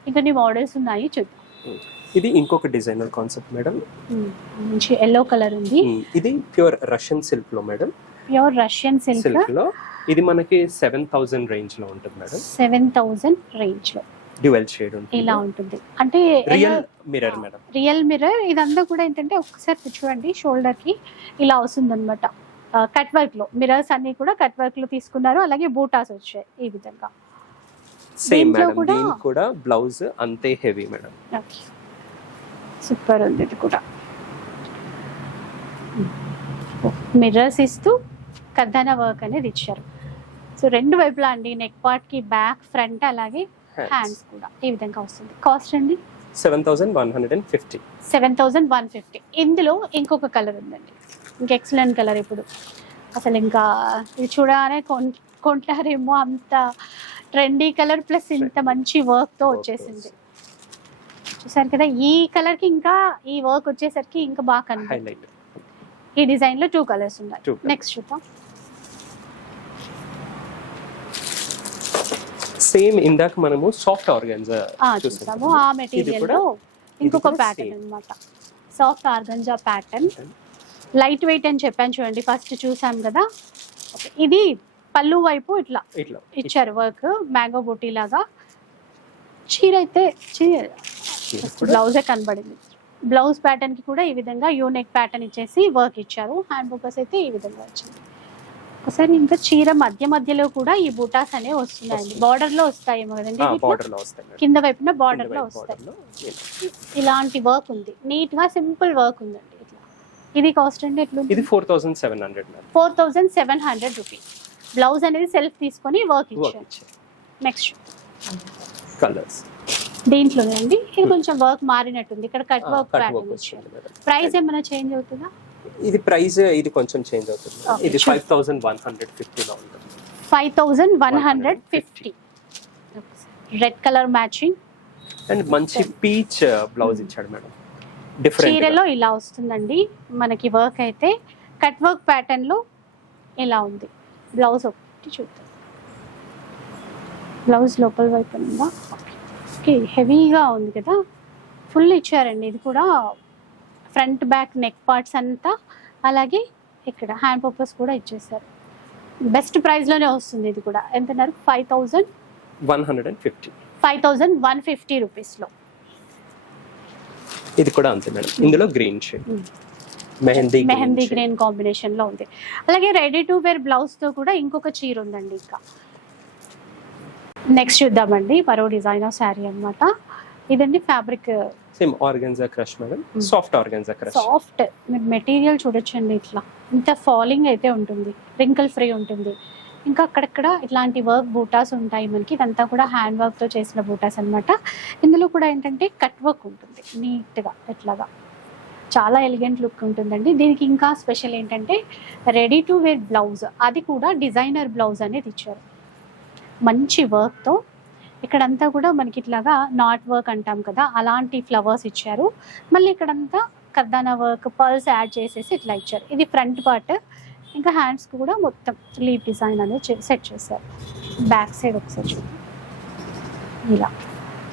ఇంకొన్ని మోడల్స్ ఉన్నాయి, చూద్దాం. ఇది ఇంకొక డిజైనర్ కాన్సెప్ట్ మేడం, మంచి ఎల్లో కలర్ ఉంది. ఇది ప్యూర్ రష్యన్ సిల్క్ లో మేడం, ప్యూర్ రష్యన్ సిల్క్ లో. ఇది మనకి 7,000 రేంజ్ లో ఉంటుంది మేడం. 7,000 రేంజ్ లో డ్యూయల్ షేడ్ ఉంటుంది, ఇలా ఉంటుంది. అంటే real mirror madam, real mirror. ఇదంతా కూడా ఏంటంటే ఒకసారి చూడండి, షోల్డర్ కి ఇలా వస్తుంది అనమాట. కట్ వర్క్ లో మిర్రర్స్ అన్ని కూడా కట్ వర్క్ లో తీసుకున్నారు. అలాగే బూటాస్ వచ్చాయి ఈ విధంగా. సేమ్ మేడం, దీనికి కూడా బ్లౌజ్ అంతే హెవీ మేడం. సూపర్ ఉంది. ఇది కూడా మిర్రర్స్ ఇస్తూ కర్దానా వర్క్ అనేది ఇచ్చారు. సో రెండు వైపులా అండి, నెక్ పార్ట్ కి బ్యాక్, ఫ్రంట్, అలాగే హ్యాండ్స్ కూడా ఈ విధంగా వస్తుంది. కాస్ట్ అండి 7,150. 7,150. ఇందులో ఇంకొక కలర్ ఉందండి, ఇంకా ఎక్సలెంట్ కలర్. ఇప్పుడు అసలు ఇంకా ఇది చూడగానే కొంటారేమో, అంత ట్రెండీ కలర్ ప్లస్ ఇంత మంచి వర్క్ తో వచ్చేసింది. చూసారు కదా, ఈ కలర్ కి ఇంకా ఈ వర్క్ వచ్చేసరికి ఇంకా బాగా కనిపిస్తుంది. ఈ డిజైన్ లో 2 కలర్స్ ఉన్నాయి. నెక్స్ట్ చూద్దాం. సేమ్ ఇందాక మనము సాఫ్ట్ ఆర్గాన్జా చూసాము, ఆ మెటీరియల్ లో ఇంకొక ప్యాటర్న్ అన్నమాట. Soft organza pattern, light weight అని చెప్పాను చూడండి, ఫస్ట్ చూసాం కదా. ఇది పళ్ళు వైపు ఇట్లా ఇచ్చారు వర్క్, మ్యాంగో బూటీ లాగా. చీర అయితే బ్లౌజే కనబడింది. బ్లౌజ్ ప్యాటర్న్ కి కూడా ఈ విధంగా యూనిక్ ప్యాటర్న్ ఇచ్చేసి వర్క్ ఇచ్చారు. హ్యాండ్ బూటాస్ అయితే ఈ విధంగా వచ్చింది. ఒకసారి ఇంకా చీర మధ్యలో కూడా ఈ బూటాస్ అనేవి వస్తున్నాయండి. బార్డర్ లో వస్తాయేమో కదండి, కింద వైపున బార్డర్ లో వస్తాయి. ఇలాంటి వర్క్ ఉంది, నీట్ గా సింపుల్ వర్క్ ఉందండి. ఇట్లా ఇది కాస్ట్ అండి ఎట్లా? ఇది 4,700. 4,700 రూపీస్. బ్లౌజ్ అనేది సెల్ఫ్ తీసుకొని వర్క్ ఇచ్చారు. నెక్స్ట్ కలర్స్ దీంట్లోనే అండి, ఇది కొంచెం వర్క్ మారినట్టుంది. ఇక్కడ కట్ వర్క్ ప్యాటర్న్ ఇచ్చారు. ప్రైస్ ఏమైనా చేంజ్ అవుతుందా? ఇది ప్రైస్ ఇది కొంచెం చేంజ్ అవుతుంది. ఇది 5,150 లో ఉంటుంది. 5,150. రెడ్ కలర్ మ్యాచింగ్ అండ్ మంచి పీచ్ బ్లౌజ్ ఇచ్చాడు మేడం. డిఫరెంట్ చీరలో ఇలా వస్తుందండి మనకి వర్క్. అయితే కట్ వర్క్ ప్యాటర్న్ లో ఇలా ఉంది. బ్లౌజ్ ఒకటి చూద్దాం. బ్లౌజ్ లోపల వైపు ఉందా? ఓకే, హెవీగా ఉంది కదా, ఫుల్ ఇచ్చారండి. ఇది కూడా ఫ్రంట్ బ్యాక్ నెక్ పార్ట్స్ అంతా, అలాగే ఇక్కడ హ్యాండ్ పర్పస్ కూడా ఇచ్చేసారు. బెస్ట్ ప్రైస్ లోనే వస్తుంది. ఇది కూడా ఎంత అన్నారు? 5,150. 5,150 రూపీస్ లో. ఇది కూడా అంతే మేడం. ఇందులో green shade, mehndi green combination లో ఉంది. అలాగే రెడీ టు వేర్ బ్లౌజ్ తో కూడా ఇంకొక చీర ఉందండి. ఇంకా నెక్స్ట్ చూద్దామండి, మరో డిజైనర్ శారీ అన్నమాట. ఇదండి fabric same organza crush madam, soft organza crush. Soft material చూడొచ్చండి. ఇట్లా ఇంత ఫాలింగ్ అయితే ఉంటుంది, రింకిల్ ఫ్రీ ఉంటుంది. ఇంకా అక్కడక్కడ ఇట్లాంటి వర్క్ బూటాస్ ఉంటాయి మనకి. ఇదంతా కూడా హ్యాండ్ వర్క్ తో చేసిన బూటాస్ అన్నమాట. ఇందులో కూడా ఏంటంటే కట్ వర్క్ ఉంటుంది నీట్ గా, ఇట్లాగా చాలా ఎలిగెంట్ లుక్ ఉంటుందండి. దీనికి ఇంకా స్పెషల్ ఏంటంటే రెడీ టు వేర్ బ్లౌజ్, అది కూడా డిజైనర్ బ్లౌజ్ అనేది ఇచ్చారు మంచి వర్క్ తో. ఇక్కడంతా కూడా మనకి ఇట్లాగా నాట్ వర్క్ అంటాం కదా, అలాంటి ఫ్లవర్స్ ఇచ్చారు. మళ్ళీ ఇక్కడంతా కర్దానా వర్క్, పర్ల్స్ యాడ్ చేసేసి ఇట్లా ఇచ్చారు. ఇది ఫ్రంట్ పార్ట్. ఇంకా హ్యాండ్స్ కూడా మొత్తం లీవ్ డిజైన్ అనేది సెట్ చేశారు. బ్యాక్ సైడ్ ఒకసారి చూడండి ఇలా.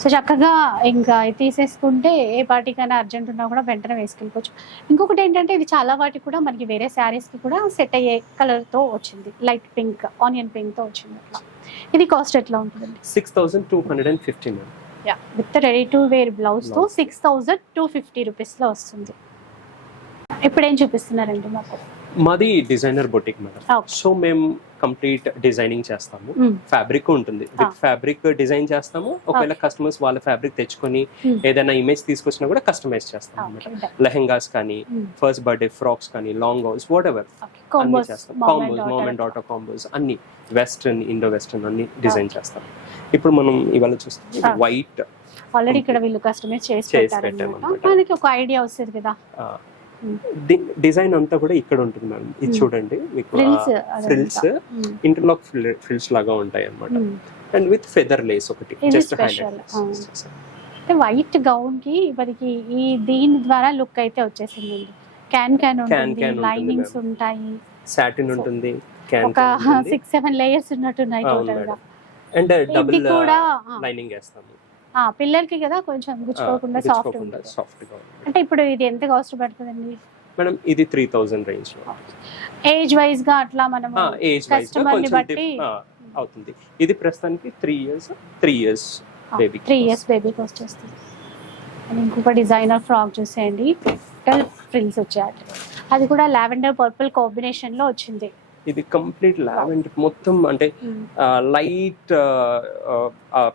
సో చక్కగా ఇంకా తీసేసుకుంటే ఏ పార్టీకైనా అర్జెంట్ ఉన్నా కూడా వెంటనే వేసుకెళ్ళిపోవచ్చు. ఇంకొకటి ఏంటంటే ఇది చాలా వాటికి కూడా మనకి వేరే శారీస్కి కూడా సెట్ అయ్యే కలర్తో వచ్చింది. లైట్ పింక్, ఆనియన్ పింక్తో వచ్చింది అట్లా. ఇది కాస్ట్ ఎట్లా ఉంటుందండి? 6,250 madam. With ready to wear బ్లౌజ్తో 6,250 రూపీస్లో వస్తుంది. ఇప్పుడు ఏం చూపిస్తున్నారండి మాకు? మాది designer boutique madam. Okay. So మేము కంప్లీట్ డిజైనింగ్ చేస్తాము. ఫ్యాబ్రిక్ ఉంటుంది, విత్ ఫ్యాబ్రిక్ డిజైన్ చేస్తాము. ఒకవేళ కస్టమర్స్ వాళ్ళ ఫ్యాబ్రిక్ తెచ్చుకొని ఏదైనా ఇమేజ్ తీసుకొచ్చినా కూడా కస్టమైజ్ చేస్తాం అన్నమాట. లెహెంగాస్ కానీ, ఫస్ట్ బర్త్డే ఫ్రాక్స్ కానీ, లాంగ్ గౌన్స్, వాట్ ఎవర్ అన్ని చేస్తాం. Combos, mom and daughter combos అన్ని, వెస్ట్రన్, ఇండో వెస్ట్రన్ అన్ని డిజైన్ చేస్తాం. ఇప్పుడు మనం ఇవాళ చూస్తాం వైట్ ఆల్రెడీ ఇక్కడ వీళ్ళు కస్టమైజ్ చేసి పెట్టారన్నమాట. మనకి ఒక ఐడియా వస్తుంది కదా. డిజైన్ అంతా కూడా ఇక్కడ ఉంటుంది మేడం. ఇది చూడండి, మీకు ఫ్రిల్స్, ఇంటర్లాక్ ఫ్రిల్స్ లాగా ఉంటాయి అన్నమాట. అండ్ విత్ ఫెదర్ లేస్ ఒకటి జస్ట్ వైట్ గౌన్ కి మనకి ఈ దీని ద్వారా లుక్ అయితే వచ్చేసింది. క్యాన్ ఉంటుంది, లైనింగ్స్ ఉంటాయి, సాటిన్ ఉంటుంది, ఒక 6-7 లేయర్స్ ఉన్నట్టున్నాయి టోటల్ గా. అండ్ డబుల్ లైనింగ్ వేస్తాము పిల్లలకి కదా, కొంచెం గుచ్చుకోకుండా సాఫ్ట్ గా. అంటే ఇప్పుడు ఇది ఎంత కాస్ట్ పడుతుందండి మేడం? ఇది 3000 రేంజ్ లో. ఏజ్ వైజ్ గా అట్లా మనం కస్టమర్ ని బట్టి అవుతుంది. ఇది ప్రస్తుతానికి 3 ఇయర్స్ బేబీ, 3 ఇయర్స్ బేబీకి వచ్చేస్తుంది. ఇంకొక డిజైనర్ ఫ్రాక్ చూసేయండి, టోటల్ ఫ్రిల్స్ వచ్చాయి. అది కూడా లావెండర్ పర్పుల్ కాంబినేషన్ లో వచ్చింది. ఇది కంప్లీట్ లావెండర్ మొత్తం, అంటే light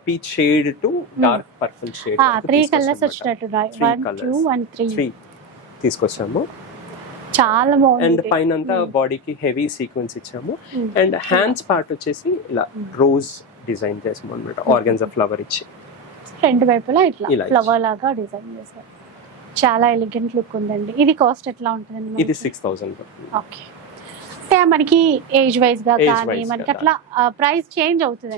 peach shade to dark purple shade, 3 colours వచ్చినట్టు 1, 2 and 3 తీసుకొచ్చాము. చాలా బాగుంది. అండ్ పైన అంతా బాడీకి హెవీ సీక్వెన్స్ ఇచ్చాము. అండ్ హ్యాండ్స్ పార్ట్ వచ్చేసి ఇలా రోజ్ డిజైన్ చేసాము అన్నమాట, ఆర్గన్జా ఫ్లవర్ ఇచ్చి రెండు వైపులా ఇట్లా ఫ్లవర్ లాగా డిజైన్ చేశారు. చాలా ఎలిగెంట్ లుక్ ఉందండి. ఇది కాస్ట్ ఎట్లా ఉంటుందండి? ఇది 6000. ఓకే. అంటే మనకి ఏజ్ వైజ్ గా కానీ మనకి అట్లా ప్రైస్ చేంజ్ అవుతుంది.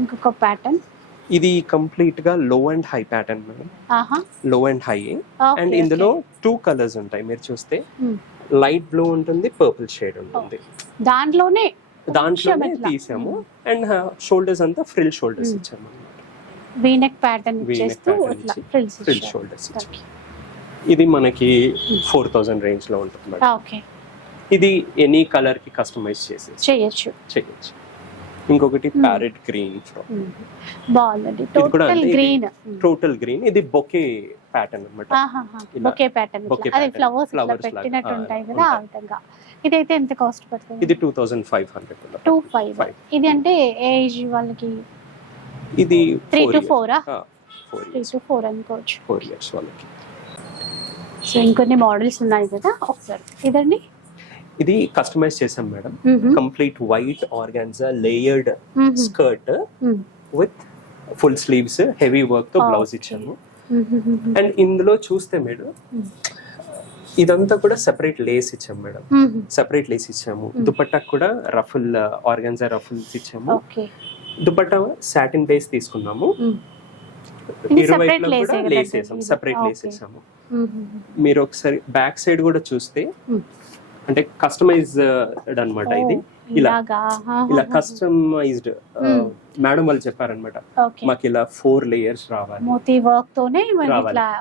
ఇంకొక ప్యాటర్న్, ఇది కంప్లీట్ గా లో అండ్ హై ప్యాటర్న్ మేడం. లో అండ్ హై. అండ్ ఇందులో 2 కలర్స్ ఉంటాయి. మీరు చూస్తే లైట్ బ్లూ ఉంటుంది, పర్పుల్ షేడ్ ఉంటుంది. దాంట్లోనే తీసాము. అండ్ షోల్డర్స్ అంతా ఫ్రిల్ షోల్డర్స్ ఇచ్చాము అన్నమాట. వీ నెక్ ప్యాటర్న్ చేస్తూ ఇట్లా ఫ్రిల్ షోల్డర్స్ ఇచ్చాము. ఇది మనకి 4000 రేంజ్ లో ఉంటుంది మేడం. ఓకే. ఇది ఎనీ కలర్ కి కస్టమైజ్ చేయొచ్చు. ఇంకొకటి ప్యారెట్ గ్రీన్ ఫ్రాక్, బాగుందండి. Total green. ఇది బొకే ప్యాటర్న్ అన్నమాట. బొకే ప్యాటర్న్, అది ఫ్లవర్స్ పెట్టినట్టు ఉంటాయి కదా, ఆ విధంగా. ఇదైతే ఎంత కాస్ట్ పడుతుంది? ఇది 2500. 25. ఇది అంటే ఏజ్ వాళ్ళకి ఇది 3 to 4 3 to 4 అనుకోవచ్చు. 4 ఇయర్స్ వాళ్ళకి. సో ఇంకొన్ని మోడల్స్ ఉన్నాయి కదా, ఒకసారి ఇదండి. ఇది కస్టమైజ్ చేసాం madam. Complete white organza layered skirt with full sleeves, heavy work తో బ్లౌజ్ ఇచ్చాము. అండ్ ఇందులో చూస్తే మేడం, ఇదంతా కూడా సెపరేట్ లేస్ ఇచ్చాం మేడం. సెపరేట్ లేస్ ఇచ్చాము. దుపట్టా కూడా రఫుల్ ఆర్గాన్జా రఫుల్స్ ఇచ్చాము. దుపట్టా సాటిన్ బేస్ తీసుకున్నాము. ఇరువైపులా కూడా లేస్ వేసాము, సెపరేట్ లేస్ వేసాము. మీరు ఒకసారి బ్యాక్ సైడ్ కూడా చూస్తే, అంటే కస్టమైజ్డ్ అన్నమాట. ఇది ఇలా కస్టమైజ్డ్ మేడం వాళ్ళు చెప్పారనమాట, మాకు ఇలా 4 లేయర్స్ రావాలి. మోతీ వర్క్ తోనే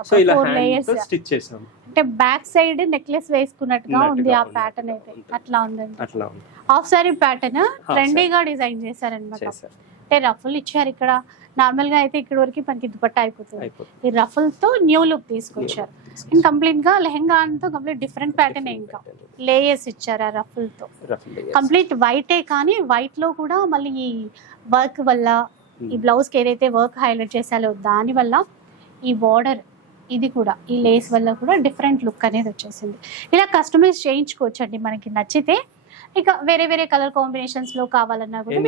సో ఇలా హ్యాండ్ తో స్టిచ్ చేసాము. అంటే బ్యాక్ సైడ్ నెక్లెస్ వేసుకున్నట్టుగా ఉంది ఆ ప్యాటర్న్ అయితే. అట్లా ఉందండి. అట్లా ఉంది. హాఫ్ సారీ ప్యాటర్న్ ట్రెండీగా డిజైన్ చేశారన్నమాట. అంటే రఫుల్ ఇచ్చారు ఇక్కడ. నార్మల్ గా అయితే ఇక్కడ వరకు మనకి దుపట్టా అయిపోతుంది. ఈ రఫుల్ తో న్యూ లుక్ తీసుకొచ్చారు. అండ్ కంప్లీట్ గా లెహంగా అంతా కంప్లీట్ డిఫరెంట్ ప్యాటర్న్. ఇంకా లేయర్స్ ఇచ్చారు ఆ రఫుల్ తో. కంప్లీట్ వైటే, కానీ వైట్ లో కూడా మళ్ళీ ఈ వర్క్ వల్ల, ఈ బ్లౌజ్ కి ఏదైతే వర్క్ హైలైట్ చేశారో దాని వల్ల, ఈ బార్డర్ ఇది కూడా, ఈ లేస్ వల్ల కూడా డిఫరెంట్ లుక్ అనేది వచ్చేసింది. ఇలా కస్టమైజ్ చేయించుకోవచ్చు అండి మనకి నచ్చితే. ఇక వేరే వేరే కలర్ కాంబినేషన్స్ లో కావాలన్నా కూడా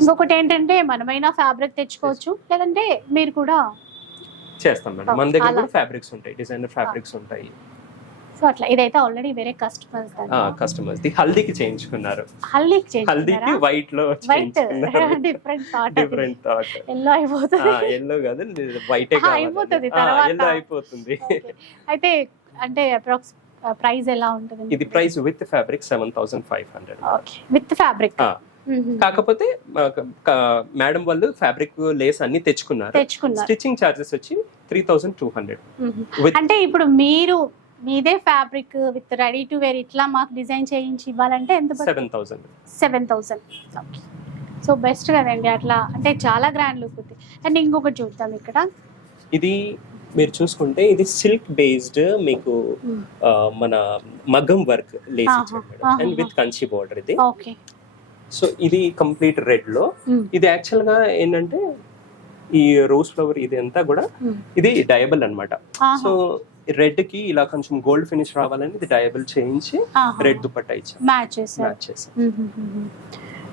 ఇంకొకటి ఏంటంటే, మనమైనా ఫ్యాబ్రిక్ తెచ్చుకోవచ్చు, లేదంటే మీరు కూడా చేస్తాం మేడం. మన దగ్గర కూడా ఫ్యాబ్రిక్స్ ఉంటాయి, డిజైనర్ ఫ్యాబ్రిక్స్ ఉంటాయి. సో అట్లా ఇదైతే ఆల్రెడీ వేరే కస్టమర్స్ ది హల్దీకి చేయించుకున్నారు. హల్దీకి వైట్ లో డిఫరెంట్ థాట్. ఎల్లో అయిపోతుంది. ఎల్లో కాదు, వైటే అయిపోతుంది తర్వాత. ఎల్లో అయిపోతుంది. అయితే అంటే అప్రాక్స్ ప్రైస్ ఎలా ఉంటుంది? ఇది price with fabric 7500. Okay, with fabric. కాకపోతే మేడం వాళ్ళు ఫ్యాబ్రిక్ లేస్ అన్ని తెచ్చుకున్నారు. స్టిచ్చింగ్ చార్జెస్ వచ్చి 3200. అంటే ఇప్పుడు మీరు మీదే fabric with ready to wear ఇట్లా మాకు డిజైన్ చేయించి ఇవ్వాలంటే ఎంత? 7000. సో బెస్ట్ కదండి అట్లా. అంటే చాలా గ్రాండ్ లుక్ ఉంది. అండ్ ఇంకొకటి చూద్దాం ఇక్కడ. ఇది మీరు చూసుకుంటే ఇది సిల్క్ బేస్డ్ మీకు మన మగ్గం వర్క్ లేస్ ఇచ్చారు madam, and with Kanchi border ఇది. ఓకే. సో ఇది కంప్లీట్ రెడ్ లో. ఇది యాక్చువల్ గా ఏంటంటే ఈ రోజ్ ఫ్లవర్ ఇది అంతా కూడా ఇది డయబుల్ అన్నమాట. సో రెడ్ కి ఇలా కొంచెం గోల్డ్ ఫినిష్ రావాలని ఇది డయబుల్ చేయించి రెడ్ దుపట్టా ఇచ్చాం, మ్యాచ్ చేసి.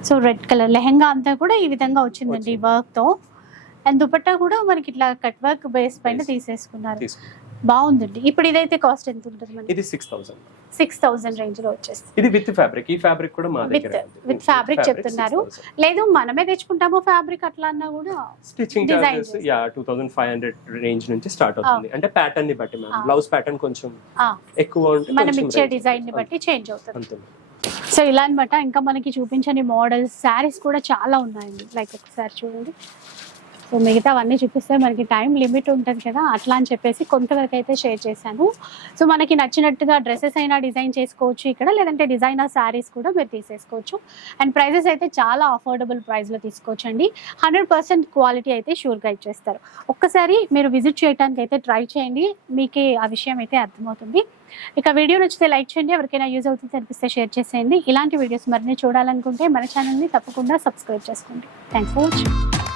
సో రెడ్ కలర్ లెహంగా అంతా కూడా ఈ విధంగా వచ్చిందండి వర్క్ తో, అండ్ దుపట్టా కూడా మనకి ఇట్లా కట్ వర్క్ బేస్ పైన తీసేసుకున్నారు. బాగుందండి. ఇప్పుడు ఇదైతే కాస్ట్ ఎంత ఉంటుంది మనకి? ఇది 6,000. 6,000 రేంజ్ లో వచ్చేస్తుంది. ఇది విత్ ఫ్యాబ్రిక్. ఈ ఫ్యాబ్రిక్ కూడా మా దగ్గర విత్ ఫ్యాబ్రిక్ చెప్తున్నారు. లేదు మనమే తెచ్చుకుంటాము ఫ్యాబ్రిక్ అట్లా అన్నా కూడా స్టిచింగ్ చార్జెస్ 2,500 రేంజ్ నుంచి స్టార్ట్ అవుతుంది. అంటే ప్యాటర్న్ ని బట్టి మ్యామ్, బ్లౌజ్ ప్యాటర్న్ కొంచెం ఎక్కువ ఉంటే మనం ఇచ్చే డిజైన్ ని బట్టి చేంజ్ అవుతుంది. సో ఇలా అన్నమాట. ఇంకా మనకి చూపించని మోడల్స్ శారీస్ కూడా చాలా ఉన్నాయండి. లైక్ ఒకసారి చూడండి. సో మిగతావన్నీ చూపిస్తే మనకి టైం లిమిట్ ఉంటుంది కదా, అట్లా అని చెప్పేసి కొంతవరకు అయితే షేర్ చేశాను. సో మనకి నచ్చినట్టుగా డ్రెస్సెస్ అయినా డిజైన్ చేసుకోవచ్చు ఇక్కడ, లేదంటే డిజైనర్ శారీస్ కూడా మీరు తీసేసుకోవచ్చు. అండ్ ప్రైజెస్ అయితే చాలా అఫోర్డబుల్ ప్రైస్లో తీసుకోవచ్చు అండి. 100% క్వాలిటీ అయితే షూర్గా ఇచ్చేస్తారు. ఒక్కసారి మీరు విజిట్ చేయడానికి అయితే ట్రై చేయండి, మీకే ఆ విషయం అయితే అర్థమవుతుంది. ఇక వీడియో నచ్చితే లైక్ చేయండి, ఎవరికైనా యూజ్ అవుతుంది అనిపిస్తే షేర్ చేసేయండి. ఇలాంటి వీడియోస్ మరిన్ని చూడాలనుకుంటే మన ఛానల్ని తప్పకుండా సబ్స్క్రైబ్ చేసుకోండి. Thanks for watching.